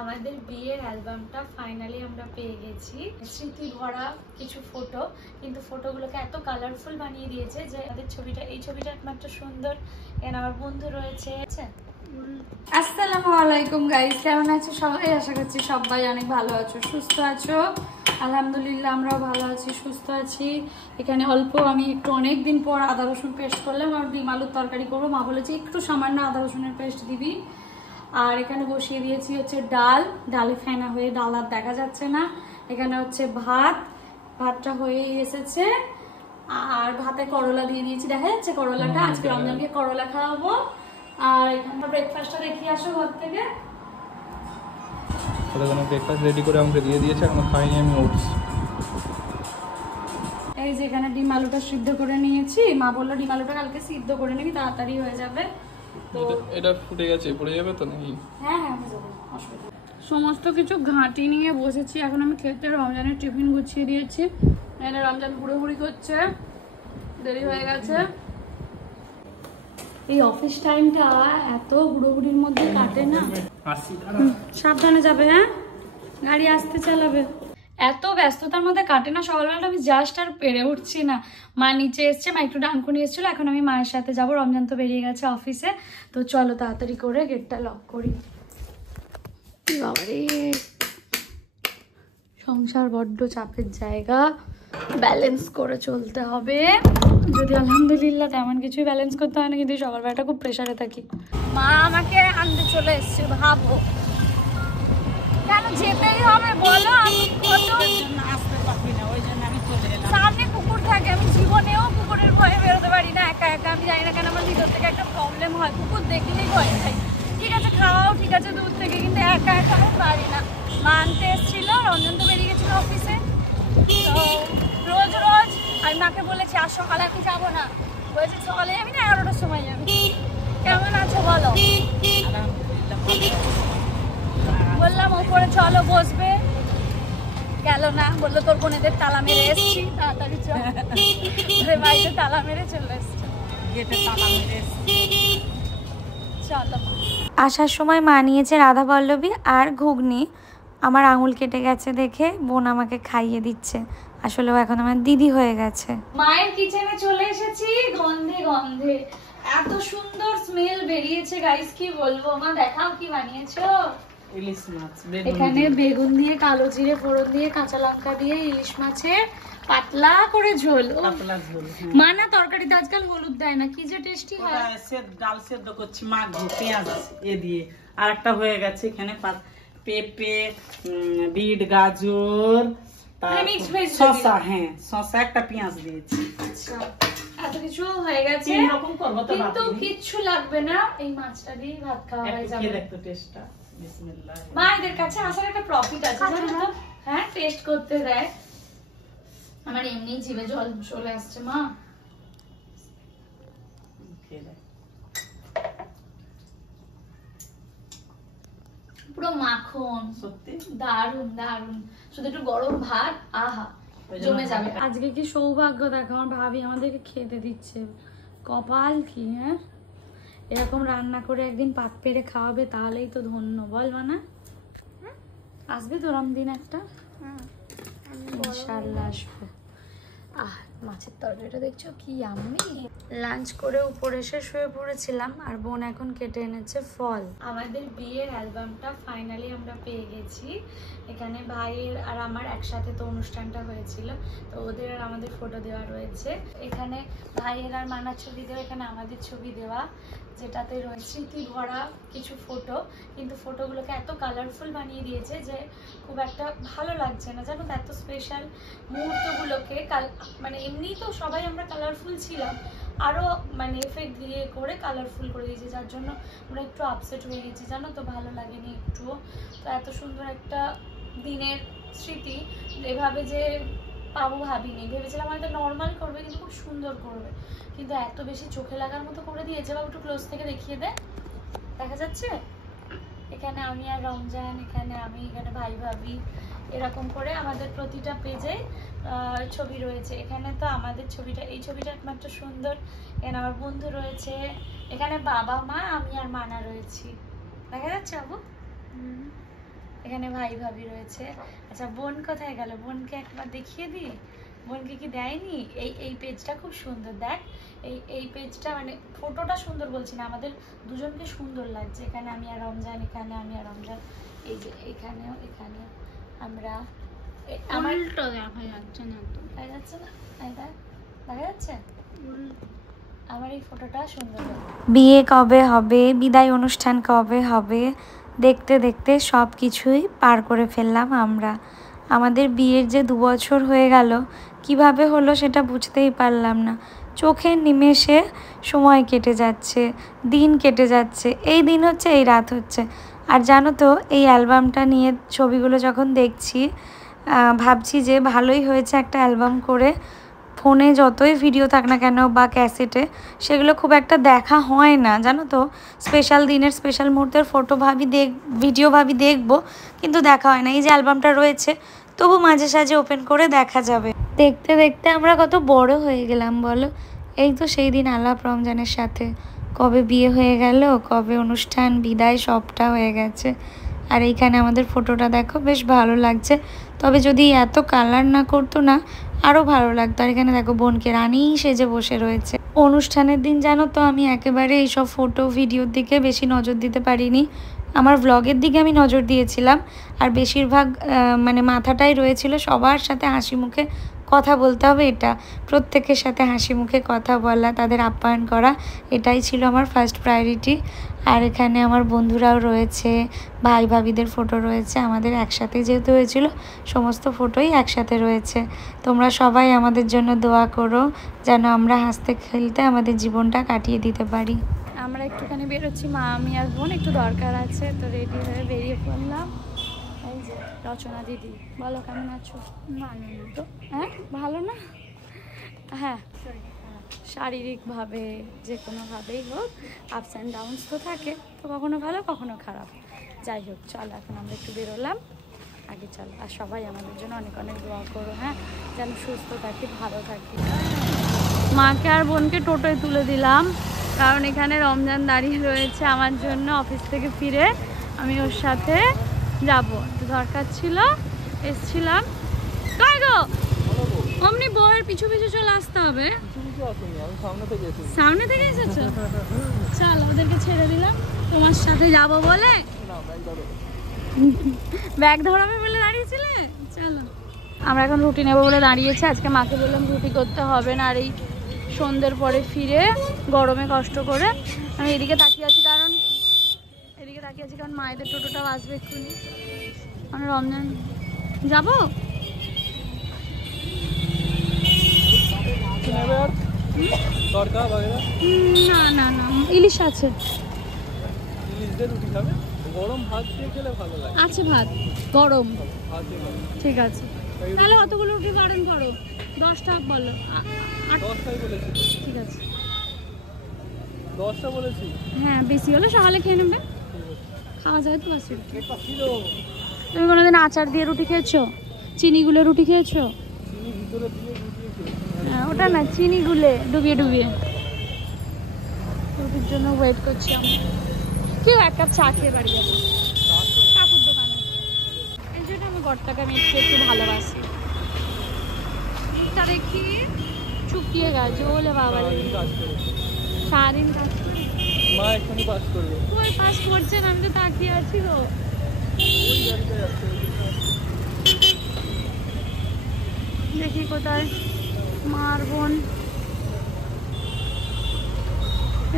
আমাদের বিয়ের অ্যালবামটা ফাইনালি আমরা পেয়ে গেছি। স্মৃতি ভরা কিছু ফটো, কিন্তু ফটোগুলোকে এত কালারফুল বানিয়ে দিয়েছে যে আমাদের ছবিটা, এই ছবিটা একমাত্র সুন্দর। এখানে আমার বন্ধু রয়েছে। আসসালামু আলাইকুম গাইস, কেমন আছো সবাই? আশা করছি সবাই অনেক ভালো আছো, সুস্থ আছো। আলহামদুলিল্লাহ আমরাও ভালো আছি, সুস্থ আছি। এখানে অল্প আমি একটু অনেকদিন পর আদা রসুন পেস্ট করলাম, আর ডিম আলুর তরকারি করবো। মা বলেছে একটু সামান্য আদা রসুনের পেস্ট দিবি। আর এখানে বসিয়ে দিয়েছি হচ্ছে ডাল, ডালে ফেনা হয়ে ডাল আর দেখা যাচ্ছে না। এখানে হচ্ছে ভাত, ভাতটা হয়েই এসেছে। আর ভাতে করলা দিয়ে দিয়েছি, দেখা যাচ্ছে করলাটা। আজকে রমজানকে করলা খাওয়াবো। আর এখানটা ব্রেকফাস্টটা দেখিয়ে আসো ঘর থেকে। ব্রেকফাস্ট রেডি করে আমাকে দিয়ে দিয়েছে, এখন খাইনি আমি ওটস। এই যে এখানে ডিম আলুটা সিদ্ধ করে নিয়েছি। মা বললো ডিম আলুটা কালকে সিদ্ধ করে নিবি, তাড়াতাড়ি হয়ে যাবে। তো এটা ফুটে গেছে, পড়ে যাবে তো নাকি? হ্যাঁ হ্যাঁ হয়ে যাবে, অসুবিধা। সমস্ত কিছু ঘাঁটি নিয়ে বসেছি, এখন আমি খেতে রমজানের টিফিন গুছিয়ে দিয়েছি। এখানে রমজান হুড়োহুড়ি করছে, দেরি হয়ে গেছে। এই অফিস টাইমটা এত হুড়োহুড়ির মধ্যে কাটে না। সাবধানে যাবে, হ্যাঁ, গাড়ি আসতে চালাবে। এত ব্যস্ততার মধ্যে কাটে না সকালবেলাটা, আমি জাস্ট আর পেরে উঠছি না। মা নিচে এসছে, মা একটু ডানকুনি এসেছিলো, এখন আমি মায়ের সাথে যাবো। রমজান তো বেরিয়ে গেছে অফিসে, তো চলো তাড়াতাড়ি করে গেটটা লক করি। বাবারে, সংসার বড্ড চাপের জায়গা, ব্যালেন্স করে চলতে হবে। যদি আলহামদুলিল্লাহ তেমন কিছুই ব্যালেন্স করতে হয় না, কিন্তু সকালবেলাটা খুব প্রেশারে থাকি। মা আমাকে আনতে চলে এসছে, ভাবো কেন যেতেই হবে বলো? আমি সামনে কুকুর থাকে, আমি জীবনেও কুকুরের ভয়ে বেরোতে পারি না একা একা। আমি জানি না কেন আমার ভিতর থেকে একটা প্রবলেম হয়, কুকুর দেখলেই ভয় খাই। ঠিক আছে খাওয়াও ঠিক আছে দূর থেকে, কিন্তু একা একা আমি পারি না। মা আনতে এসেছিল, রঞ্জন তো বেরিয়ে গেছিল অফিসে। তো রোজ রোজ আমি মাকে বলেছি আর সকালে আমি যাবো না, বলেছি সকালে যাবি না 11টার সময় যাবি। কেমন আছো বলো? বললাম ওপরে চলো বসবে, গেল না, বললো তোর বোনেদের তালা মেরে এসছি, তাড়াতাড়ি চল। বাড়িতে তালা মেরে চলে এসছি, গেটে তালা মেরে এসছি। চলো। আসার সময় মা নিয়েছে রাধা পল্লবী আর ঘুগনি। আমার আঙুল কেটে গেছে দেখে বোন আমাকে খাইয়ে দিচ্ছে। আসলে ও এখন আমার দিদি হয়ে গেছে। মায়ের কিচেনে চলে এসেছি, গন্ধে গন্ধে এত সুন্দর স্মেল বেরিয়েছে গাইস, কি বলবো। মা দেখাও কি বানিয়েছো। ইলিশ মাছ, এখানে বেগুন দিয়ে, কালো জিরে ফোড়ন দিয়ে, কাঁচা লঙ্কা দিয়ে ইলিশ মাছের পাতলা করে ঝোল। পাতলা ঝোল। মা না তরকারিতে আজকাল হলুদ দেয় না, কি যে টেস্টি হয়। ডাল সেদ্ধ করছি মা, পেঁয়াজ এ দিয়ে। আর একটা হয়ে গেছে এখানে পেঁপে, বিট, গাজর, শসা। হ্যাঁ শসা, একটা পেঁয়াজ দিয়েছি। আচ্ছা এত কিছু হয়ে গেছে, এরকম করবো তো, কিন্তু কিচ্ছু লাগবে না, এই মাছটা দিয়ে ভাত খাওয়া হয়ে যাবে। দেখো টেস্টটা। বিসমিল্লাহ। মা এদের কাছে আসার একটা প্রফিট আছে জানো তো, হ্যাঁ টেস্ট করতে দেয়। আমার এমনি জিভে জল চলে আসছে মা। পুরো মাখন, সত্যি দারুন দারুন। শুধু একটু গরম ভাত, আহা জমে যাবে। আজকে কি সৌভাগ্য দেখো, আমার ভাবি আমাদেরকে খেতে দিচ্ছে। কপাল কি, হ্যাঁ, এরকম রান্না করে একদিন পাক পেরে খাওয়াবে, তাহলেই তো ধন্য, বল মানা। আসবে তো রমদিন একটা, ইনশাআল্লাহ আসবে। মাছের তরকারিটা দেখছো কি আমি। লাঞ্চ করে উপরে এসে শুয়ে পড়েছিলাম, আর বোন এখন কেটে এনেছে ফল। আমাদের বিয়ের অ্যালবামটা ফাইনালি আমরা পেয়ে গেছি। এখানে ভাইয়ের আর আমার একসাথে তো অনুষ্ঠানটা হয়েছিল, তো ওদের আর আমাদের ফটো দেওয়া রয়েছে। এখানে ভাইয়ের আর মানার ছবি দেওয়া, এখানে আমাদের ছবি দেওয়া, যেটাতে রয়েছে স্মৃতি ভরা কিছু ফটো, কিন্তু ফটোগুলোকে এত কালারফুল বানিয়ে দিয়েছে যে খুব একটা ভালো লাগছে না জানো তো। এত স্পেশাল মুহূর্তগুলোকে মানে এমনিই তো সবাই আমরা কালারফুল ছিলাম, আরও মানে এফেক্ট দিয়ে করে কালারফুল করে দিয়েছে, যার জন্য আমরা একটু আপসেট হয়ে গেছি জানো তো, ভালো লাগেনি একটুও। তো এত সুন্দর একটা দিনের স্মৃতি এভাবে যে পাবো ভাবিনি, ভেবেছিলাম হয়তো নর্মাল করবে, কিন্তু খুব সুন্দর করবে, কিন্তু এত বেশি চোখে লাগার মতো করে দিয়েছে। বা একটু ক্লোজ থেকে দেখিয়ে দে, দেখা যাচ্ছে। এখানে আমি আর রমজান, এখানে আমি, এখানে ভাই ভাবি, এরকম করে আমাদের প্রতিটা পেজে ছবি রয়েছে। এখানে তো আমাদের ছবিটা, এই ছবিটা একমাত্র সুন্দর। এখানে আমার বন্ধু রয়েছে, এখানে বাবা মা, আমি আর মানা রয়েছি, দেখা যাচ্ছে আবু। এখানে ভাই ভাবি রয়েছে। আচ্ছা বোন কোথায় গেল? বোনকে একবার দেখিয়ে দিই। বোনকে কি দেয়নি? এই পেজটা খুব সুন্দর, দেখ এই পেজটা, মানে ফটোটা সুন্দর বলছি না, আমাদের দুজনকে সুন্দর লাগছে। এখানে আমি আর রমজান, এখানে আমি আর রমজান, এই যে এখানেও আমরা আমার দেখা যাচ্ছে না তো, দেখা যাচ্ছে না, দেখা যাচ্ছে আমার এই ফটোটা সুন্দর। বিয়ে কবে হবে, বিদায় অনুষ্ঠান কবে হবে, দেখতে দেখতে সব কিছুই পার করে ফেললাম আমরা। আমাদের বিয়ের যে 2 বছর হয়ে গেল, কিভাবে হলো সেটা বুঝতেই পারলাম না। চোখের নিমেষে সময় কেটে যাচ্ছে, দিন কেটে যাচ্ছে, এই দিন হচ্ছে এই রাত হচ্ছে। আর জানো তো, এই অ্যালবামটা নিয়ে ছবিগুলো যখন দেখছি, ভাবছি যে ভালোই হয়েছে একটা অ্যালবাম করে। ফোনে যতই ভিডিও থাক না কেন বা ক্যাসেটে, সেগুলো খুব একটা দেখা হয় না জানো তো। স্পেশাল দিনের স্পেশাল মুহূর্তের ফটো ভিডিও ভাবি দেখবো, কিন্তু দেখা হয় না। এই যে অ্যালবামটা রয়েছে, তবু মাঝে সাঝে ওপেন করে দেখা যাবে। দেখতে দেখতে আমরা কত বড় হয়ে গেলাম বলো। এই তো সেই দিন আলাপ রমজানের সাথে, কবে বিয়ে হয়ে গেল, কবে অনুষ্ঠান, বিদায়, সবটা হয়ে গেছে। আর এইখানে আমাদের ফটোটা দেখো, বেশ ভালো লাগছে। তবে যদি এত কালার না করতো না, আরও ভালো লাগতো। আর এখানে দেখো বোনকে রানী সেজে বসে রয়েছে। অনুষ্ঠানের দিন জানো তো, আমি একেবারে এইসব ফটো ভিডিওর দিকে বেশি নজর দিতে পারিনি। আমার ব্লগের দিকে আমি নজর দিয়েছিলাম, আর বেশিরভাগ মানে মাথাটাই রয়েছিল সবার সাথে হাসি মুখে কথা বলতে হবে। এটা প্রত্যেকের সাথে হাসি মুখে কথা বলা, তাদের আপ্যায়ন করা, এটাই ছিল আমার ফার্স্ট প্রায়োরিটি। আর এখানে আমার বন্ধুরাও রয়েছে, ভাই ভাবিদের ফটো রয়েছে। আমাদের একসাথে যেহেতু হয়েছিল, সমস্ত ফটোই একসাথে রয়েছে। তোমরা সবাই আমাদের জন্য দোয়া করো, যেন আমরা হাসতে খেলতে আমাদের জীবনটা কাটিয়ে দিতে পারি। আমরা একটুখানি বেরোচ্ছি, মা আমি আর বোন, একটু দরকার আছে, তো রেডি হয়ে বেরিয়ে পড়লাম। এই যে রচনা দিদি, বলো কেমন আছো? ভালো না তো? হ্যাঁ ভালো না? হ্যাঁ, শারীরিকভাবে যে কোনোভাবেই হোক, আপস অ্যান্ড ডাউনস তো থাকে, তো কখনো ভালো কখনো খারাপ। যাই হোক, চলো এখন আমরা একটু বেরোলাম, আগে চলো। আর সবাই আমাদের জন্য অনেক অনেক দোয়া করো, হ্যাঁ, যেন সুস্থ থাকি, ভালো থাকি। মাকে আর বোনকে টোটোয় তুলে দিলাম, কারণ এখানে রমজান দাঁড়িয়ে রয়েছে আমার জন্য। অফিস থেকে ফিরে আমি ওর সাথে যাব, দরকার ছিল, এসছিলাম। কই গো, অমনি বউয়ের পিছু পিছু চলে আসতে হবে। সামনে থেকে এসেছো? চল, ওদেরকে ছেড়ে দিলাম, তোমার সাথে যাব বলে। ব্যাগ ধরাবে বলে দাঁড়িয়েছিলে? চলো, আমরা এখন রুটি নেবো বলে দাঁড়িয়েছি। আজকে মাকে বললাম রুটি করতে হবে না, আর এই সন্ধ্যের পরে ফিরে গরমে কষ্ট করে আমি এদিকে তাকিয়ে আছি, কারণ মায়েদের টোটোটাও আসবে এক্ষুনি। মানে রমজান যাবো, না না না, ইলিশ আছে, আছে ভাত গরম, ঠিক আছে। তাহলে অতগুলো রুটি বারণ করো, 10টা বলো। 10টাই বলেছি, ঠিক আছে, 10টা বলেছি। হ্যাঁ, বেশি হলে সকালে খেয়ে নেবে, খাওয়া যায় তো। বাসি তুমি কোনোদিন আচার দিয়ে রুটি খেয়েছো? চিনি গুলে রুটি খেয়েছো? হ্যাঁ, ওটা না, চিনি গুলে ডুবিয়ে ডুবিয়ে। রুটির জন্য ওয়েট করছি আমি। কেউ এক কাপ চা খেয়ে বাড়ি যাবো, কাকুর দোকানে। এই জন্য আমি বরটাকে আমি একটু ভালোবাসি। দেখি চুকিয়ে গেছে, ওলে বাবা, সারাদিন কাজ করে। মা এখানে পাস করবে। কই পাস করছেন? আমি তো তাকিয়ে আছি গো। দেখি কোথায় মার বোন,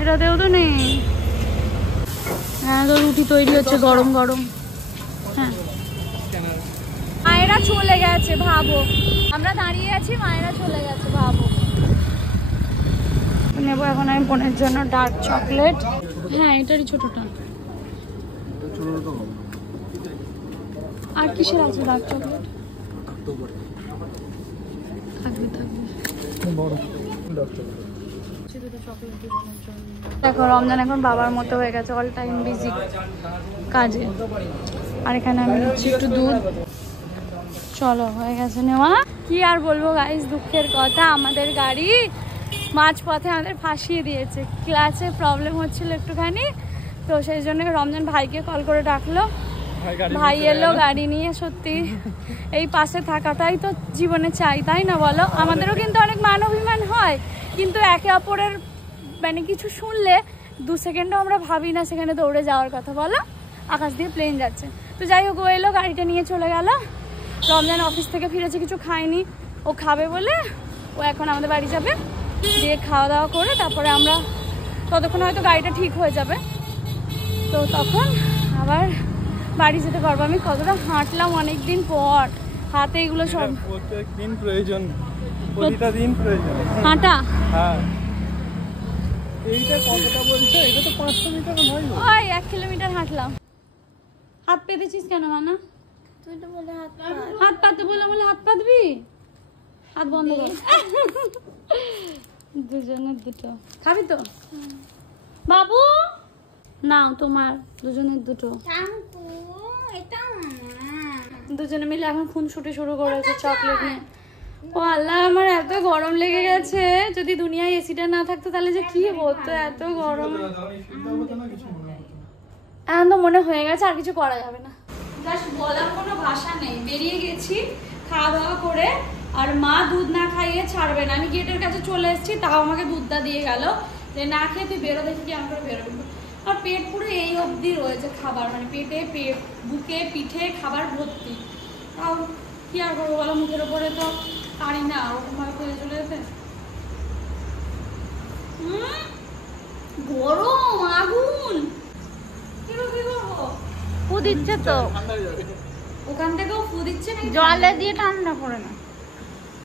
এটাতেও তো নেই। হ্যাঁ, তো রুটি তৈরি হচ্ছে গরম গরম। হ্যাঁ, মায়েরা চলে গেছে, ভাবো আমরা দাঁড়িয়ে আছি, মায়েরা চলে গেছে, ভাবো। নেবো এখন আমি বোনের জন্য ডার্ক চকলেট। হ্যাঁ, এটারই ছোটটা। আর কিসের আছে ডার্ক চকলেট? দেখো, রমজান এখন বাবার মতো হয়ে গেছে, অল টাইম বিজি কাজে। আর এখানে আমি নিচ্ছি একটু দুধ। চলো, হয়ে গেছে নেওয়া। কি আর বলবো গাইস, দুঃখের কথা, আমাদের গাড়ি মাঝপথে আমাদের ফাঁসিয়ে দিয়েছে। ক্লাসে প্রবলেম হচ্ছিল একটুখানি, তো সেই জন্য রমজান ভাইকে কল করে ডাকলো, ভাই এলো গাড়ি নিয়ে। সত্যি এই পাশে থাকাটাই তো জীবনে চাই, তাই না বলো? আমাদেরও কিন্তু অনেক মান অভিমান হয়, কিন্তু একে অপরের মানে কিছু শুনলে 2 সেকেন্ডও আমরা ভাবি না সেখানে দৌড়ে যাওয়ার কথা, বলো? আকাশ দিয়ে প্লেন যাচ্ছে। তো যাই হোক, ও এলো, গাড়িটা নিয়ে চলে গেল। রমজান অফিস থেকে ফিরেছে, কিছু খায়নি, ও খাবে বলে ও এখন আমাদের বাড়ি যাবে, দিয়ে খাওয়া দাওয়া করে তারপরে আমরা ততক্ষণ হয়তো গাড়িটা ঠিক হয়ে যাবে, তো তখন আবার বাড়ি যেতে পারবো। আমি কতটা হাঁটলাম অনেকদিন পর, হাতে এগুলো সব প্রত্যেকদিন প্রয়োজন, প্রতিটা দিন প্রয়োজন হাঁটা। হ্যাঁ, এইটা কতটা বলছো? এটা তো 500 মিটার নয়, ওই 1 কিলোমিটার হাঁটলাম। হাত পেতেছিস কেন মানা? তুই তো বলে হাত পাতে বলে হাত পাতবি? হাত বন্ধ কর। দুজনের দুটো খাবি তো? বাবু নাও, তোমার দুজনের দুটো। দুজনে মিলে এখন খুন ছুটে শুরু করেছে চকলেট নিয়ে। ও আল্লাহ, আমার এত গরম লেগে গেছে। যদি দুনিয়ায় এসিটা না থাকতো তাহলে যে কি হতো, এত গরম। এখন তো মনে হয়ে গেছে আর কিছু করা যাবে না। বলার কোনো ভাষা নেই। বেরিয়ে গেছি খাওয়া দাওয়া করে, আর মা দুধ না খাইয়ে ছাড়বে না। আমি গেটের কাছে চলে এসেছি, তাও আমাকে দুধটা দিয়ে গেল যে না খেয়ে তুই বেরো, দেখি কি আমরা বেরোবো। আর পেট পুরো এই অবধি রয়েছে খাবার, মানে পেটে বুকে পিঠে খাবার ভর্তি। তাও কি আর করবো বলো, মুখের ওপরে তো পারি না ওরকম ভাবে ফেলে চলে যেতে। গরম আগুন, কি করবো? ফু দিচ্ছে তো, ওখান থেকেও ফু দিচ্ছে, জলে দিয়ে ঠান্ডা করে না।